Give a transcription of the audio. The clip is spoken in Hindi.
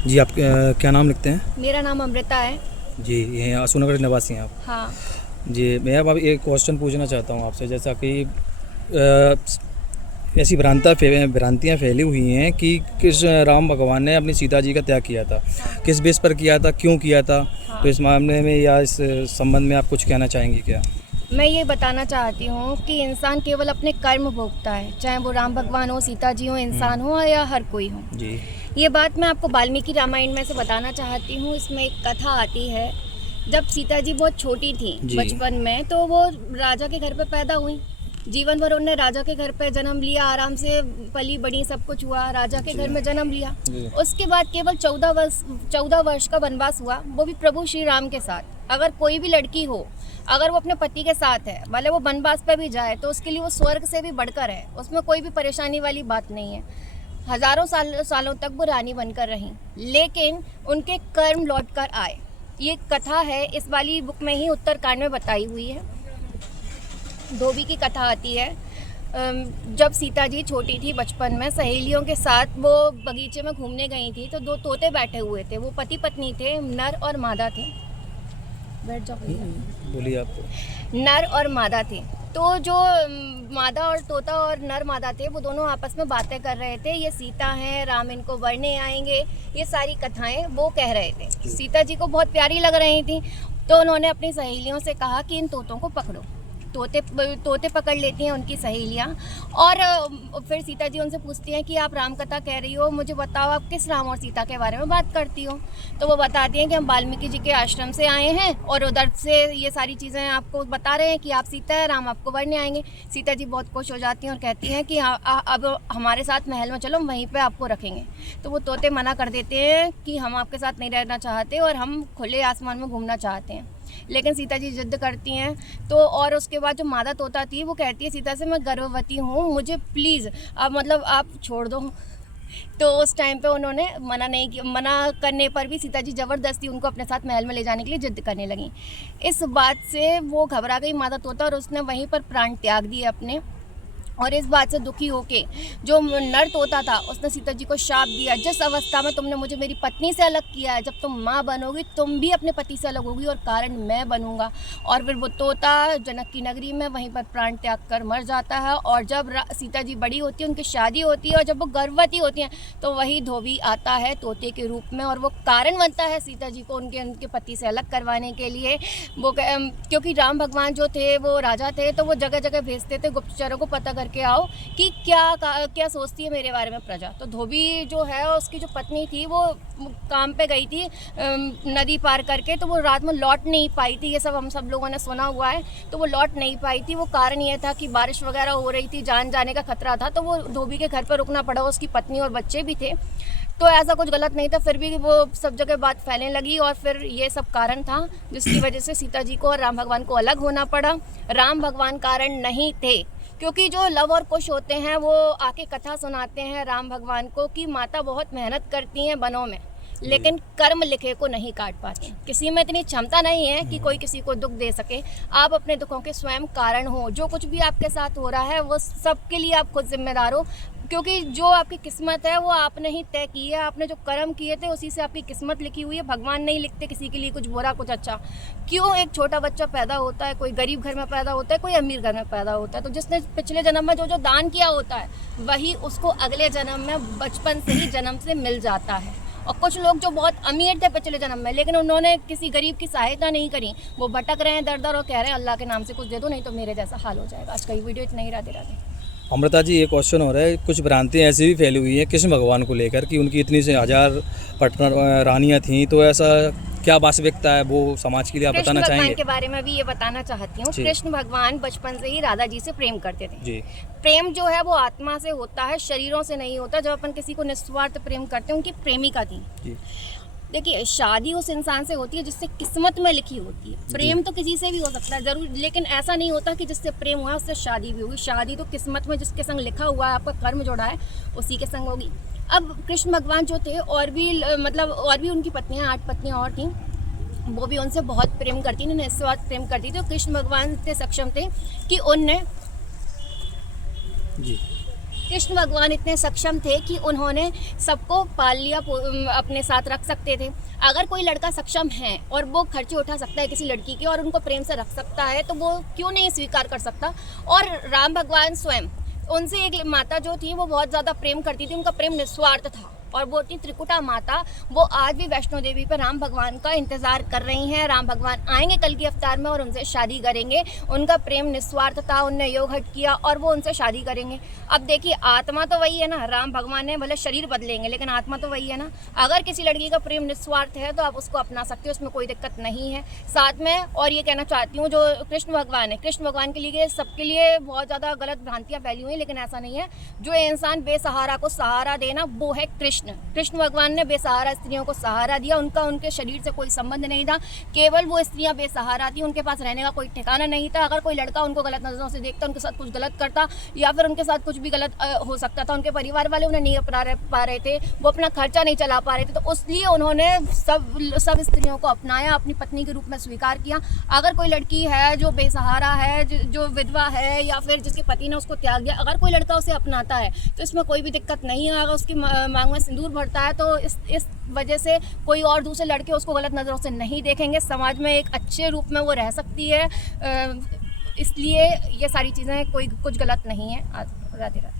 जी, आप क्या नाम लिखते हैं? मेरा नाम अमृता है। जी, ये आसूनगर निवासी हैं आप? हाँ। जी, मैं अब एक क्वेश्चन पूछना चाहता हूँ आपसे, जैसा कि ऐसी भ्रांतियाँ फैली हुई हैं कि किस राम भगवान ने अपनी सीता जी का त्याग किया था, हाँ। किस बेस पर किया था, क्यों किया था? हाँ। तो इस मामले में या इस संबंध में आप कुछ कहना चाहेंगी क्या? मैं ये बताना चाहती हूँ कि इंसान केवल अपने कर्म भोगता है, चाहे वो राम भगवान हो, सीता जी हो, इंसान हो या हर कोई हो। जी। ये बात मैं आपको वाल्मीकि रामायण में से बताना चाहती हूँ। इसमें एक कथा आती है, जब सीता जी बहुत छोटी थी जी। बचपन में, तो वो राजा के घर पे पैदा हुई। जीवन भर उन्होंने राजा के घर पे जन्म लिया, आराम से पली बड़ी, सब कुछ हुआ, राजा के जी। घर में जन्म लिया। जी। उसके बाद केवल 14 वर्ष का वनवास हुआ, वो भी प्रभु श्री राम के साथ। अगर कोई भी लड़की हो, अगर वो अपने पति के साथ है, भले वो वनवास पे भी जाए, तो उसके लिए वो स्वर्ग से भी बढ़कर है, उसमें कोई भी परेशानी वाली बात नहीं है। हजारों सालों तक वो रानी बनकर रहीं, लेकिन उनके कर्म लौट कर आए। ये कथा है, इस वाली बुक में ही उत्तरकांड में बताई हुई है। धोबी की कथा आती है। जब सीता जी छोटी थी बचपन में, सहेलियों के साथ वो बगीचे में घूमने गई थी, तो दो तोते बैठे हुए थे। वो पति पत्नी थे, नर और मादा थे। बैठ जाओ भैया। बोलिए आप। नर और मादा थे। तो जो मादा और तोता और नर मादा थे, वो दोनों आपस में बातें कर रहे थे। ये सीता हैं, राम इनको वरने आएंगे, ये सारी कथाएं वो कह रहे थे। सीता जी को बहुत प्यारी लग रही थी, तो उन्होंने अपनी सहेलियों से कहा कि इन तोतों को पकड़ो। तोते पकड़ लेती हैं उनकी सहेलियाँ, और फिर सीता जी उनसे पूछती हैं कि आप राम कथा कह रही हो, मुझे बताओ आप किस राम और सीता के बारे में बात करती हो। तो वो बताती हैं कि हम वाल्मीकि जी के आश्रम से आए हैं, और उधर से ये सारी चीज़ें आपको बता रहे हैं कि आप सीता है, राम आपको वरने आएंगे। सीता जी बहुत खुश हो जाती हैं और कहती हैं कि अब हमारे साथ महल में चलो, हम वहीं पर आपको रखेंगे। तो वो तोते मना कर देते हैं कि हम आपके साथ नहीं रहना चाहते और हम खुले आसमान में घूमना चाहते हैं। लेकिन सीता जी जिद करती हैं। तो और उसके बाद जो मादा तोता थी, वो कहती है सीता से, मैं गर्भवती हूँ, मुझे प्लीज़ अब मतलब आप छोड़ दो। तो उस टाइम पे उन्होंने मना नहीं किया। मना करने पर भी सीता जी ज़बरदस्ती उनको अपने साथ महल में ले जाने के लिए जिद करने लगी। इस बात से वो घबरा गई मादा तोता, और उसने वहीं पर प्राण त्याग दिए अपने। और इस बात से दुखी होके जो नर तोता था, उसने सीता जी को शाप दिया, जिस अवस्था में तुमने मुझे मेरी पत्नी से अलग किया है, जब तुम माँ बनोगी तुम भी अपने पति से अलग होगी और कारण मैं बनूंगा। और फिर वो तोता जनक की नगरी में वहीं पर प्राण त्याग कर मर जाता है। और जब सीता जी बड़ी होती है, उनकी शादी होती है, और जब वो गर्भवती होती हैं, तो वही धोबी आता है तोते के रूप में, और वो कारण बनता है सीता जी को उनके पति से अलग करवाने के लिए। वो क्योंकि राम भगवान जो थे वो राजा थे, तो वो जगह जगह भेजते थे गुप्तचरों को पता करके आओ कि क्या सोचती है मेरे बारे में प्रजा। तो धोबी जो है, उसकी जो पत्नी थी, वो काम पे गई थी नदी पार करके, तो वो रात में लौट नहीं पाई थी। ये सब हम सब लोगों ने सुना हुआ है। तो वो लौट नहीं पाई थी। वो कारण ये था कि बारिश वगैरह हो रही थी, जान जाने का खतरा था, तो वो धोबी के घर पर रुकना पड़ा। उसकी पत्नी और बच्चे भी थे, तो ऐसा कुछ गलत नहीं था, फिर भी वो सब जगह बात फैलने लगी। और फिर ये सब कारण था जिसकी वजह से सीता जी को और राम भगवान को अलग होना पड़ा। राम भगवान कारण नहीं थे, क्योंकि जो लव और कुश होते हैं, वो आके कथा सुनाते हैं राम भगवान को कि माता बहुत मेहनत करती हैं वनों में, लेकिन कर्म लिखे को नहीं काट पाते। किसी में इतनी क्षमता नहीं है कि कोई किसी को दुख दे सके। आप अपने दुखों के स्वयं कारण हो। जो कुछ भी आपके साथ हो रहा है, वो सबके लिए आप खुद जिम्मेदार हो, क्योंकि जो आपकी किस्मत है वो आपने ही तय की है। आपने जो कर्म किए थे, उसी से आपकी किस्मत लिखी हुई है। भगवान नहीं लिखते किसी के लिए कुछ बुरा कुछ अच्छा। क्यों एक छोटा बच्चा पैदा होता है, कोई गरीब घर में पैदा होता है, कोई अमीर घर में पैदा होता है, तो जिसने पिछले जन्म में जो जो दान किया होता है, वही उसको अगले जन्म में बचपन से ही जन्म से मिल जाता है। और कुछ लोग जो बहुत अमीर थे पिछले जन्म में, लेकिन उन्होंने किसी गरीब की सहायता नहीं करी, वो भटक रहे हैं दर दर और कह रहे हैं अल्लाह के नाम से कुछ दे दो, नहीं तो मेरे जैसा हाल हो जाएगा। आज का ये वीडियो इतना ही। राधे राधे। अमृता जी, ये क्वेश्चन हो रहा है, कुछ भ्रांतियाँ ऐसी भी फैली हुई हैं कृष्ण भगवान को लेकर कि उनकी इतनी से हजार पार्टनर रानियाँ थीं, तो ऐसा क्या वास्तविकता है, वो समाज के लिए आप बताना चाहेंगे? कृष्ण भगवान के बारे में भी ये बताना चाहती हूँ। कृष्ण भगवान बचपन से ही राधा जी से प्रेम करते थे। जी। प्रेम जो है वो आत्मा से होता है, शरीरों से नहीं होता। जब अपन किसी को निस्वार्थ प्रेम करते हैं, उनकी प्रेमिका थी। जी। देखिए, शादी उस इंसान से होती है जिससे किस्मत में लिखी होती है। प्रेम तो किसी से भी हो सकता है जरूर, लेकिन ऐसा नहीं होता कि जिससे प्रेम हुआ उससे शादी भी होगी। शादी तो किस्मत में जिसके संग लिखा हुआ है, आपका कर्म जोड़ा है, उसी के संग होगी। अब कृष्ण भगवान जो थे, और भी उनकी पत्नियां, 8 पत्नियां और थीं, वो भी उनसे बहुत प्रेम करती थी, निस्वार्थ प्रेम करती थी। तो कृष्ण भगवान से सक्षम थे कि उनने जी। कृष्ण भगवान इतने सक्षम थे कि उन्होंने सबको पाल लिया, अपने साथ रख सकते थे। अगर कोई लड़का सक्षम है और वो खर्चे उठा सकता है किसी लड़की के और उनको प्रेम से रख सकता है तो वो क्यों नहीं स्वीकार कर सकता। और राम भगवान स्वयं, उनसे एक माता जो थी वो बहुत ज़्यादा प्रेम करती थी, उनका प्रेम निस्वार्थ था। और वो थी त्रिकुटा माता, वो आज भी वैष्णो देवी पर राम भगवान का इंतज़ार कर रही हैं। राम भगवान आएंगे कल की अवतार में और उनसे शादी करेंगे। उनका प्रेम निस्वार्थ था, उनने योग हट किया और वो उनसे शादी करेंगे। अब देखिए, आत्मा तो वही है ना, राम भगवान ने भले शरीर बदलेंगे लेकिन आत्मा तो वही है ना। अगर किसी लड़की का प्रेम निस्वार्थ है तो आप उसको अपना सकते हो, उसमें कोई दिक्कत नहीं है। साथ में और ये कहना चाहती हूँ, जो कृष्ण भगवान है, कृष्ण भगवान के लिए सबके लिए बहुत ज़्यादा गलत भ्रांतियाँ फैली हुई हैं, लेकिन ऐसा नहीं है। जो इंसान बेसहारा को सहारा देना वो है कृष्ण भगवान ने बेसहारा स्त्रियों को सहारा दिया। उनका उनके शरीर से कोई संबंध नहीं था, केवल वो स्त्रियां बेसहारा थी, उनके पास रहने का कोई ठिकाना नहीं था। अगर कोई लड़का उनको गलत नज़रों से देखता, उनके साथ कुछ गलत करता या फिर उनके साथ कुछ भी गलत हो सकता था, उनके परिवार वाले उन्हें नहीं अपना पा रहे थे, वो अपना खर्चा नहीं चला पा रहे थे, तो इसलिए उन्होंने सब स्त्रियों को अपनाया, अपनी पत्नी के रूप में स्वीकार किया। अगर कोई लड़की है जो बेसहारा है, जो विधवा है या फिर जिसके पति ने उसको त्याग दिया, अगर कोई लड़का उसे अपनाता है तो इसमें कोई भी दिक्कत नहीं है। अगर उसकी मांग में सिंदूर भरता है तो इस वजह से कोई और दूसरे लड़के उसको गलत नज़रों से नहीं देखेंगे, समाज में एक अच्छे रूप में वो रह सकती है। इसलिए ये सारी चीज़ें कोई कुछ गलत नहीं है। राधे राधे।